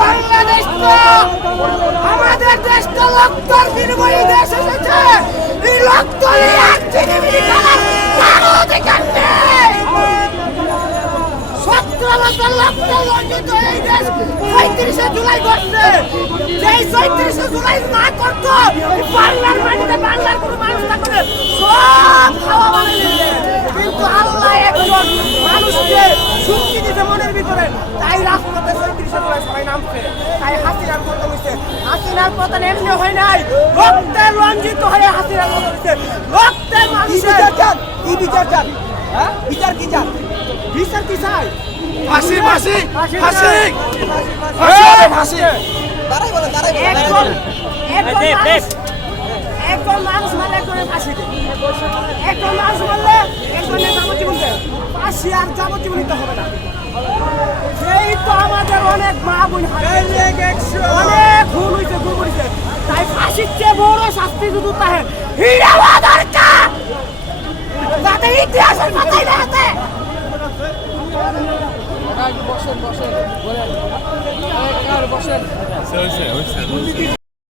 বাংলাদেশ তো আমাদের দেশটা রক্তের বিনিময়ে দেশ এসেছে। এই রক্ত নিয়ে আর চিনিমিনি খেলার কারো অধিকার নেই। 17 বছর রক্ত রঞ্জিত এই দেশ 35শে জুলাই করছে। যেই 35শে জুলাই না করতো বাংলার মাটিতে বাংলার কোনো মানুষ থাকবে সব খাওয়া বানিয়ে দিবে। কিন্তু আল্লাহ একজন মানুষকে শক্তি দিতে মনের ভিতরে, তাই রাজপথে 35শে জুলাই সবাই নামছে। তাই হাসিনার পতন হয়েছে। হাসিনার পতন এমনি হয় নাই, রক্তের রঞ্জিত হয়ে হাসিনার পতন হয়েছে। রক্তের মানুষের কি বিচার চান? হ্যাঁ, বিচার কি চান? বিচার কি চাই? ফাঁসি ফাঁসি ফাঁসি ফাঁসি তারাই বলে একজন মানুষ মারলে একজনের ফাঁসি দেয়। একজন মানুষ মারলে একজনের যাবজ্জীবন দেয়। ফাঁসি আর যাবজ্জীবন দিতে হবে না। সেই তো আমাদের অনেক মা বোন অনেক ভুল হয়েছে, ভুল করেছে। তাই ফাঁসির চেয়ে বড় শাস্তি যদি তাহে হিরা দরকার, যাতে ইতিহাসের পাতায় দেখাতে। বসেন বসেন বসেন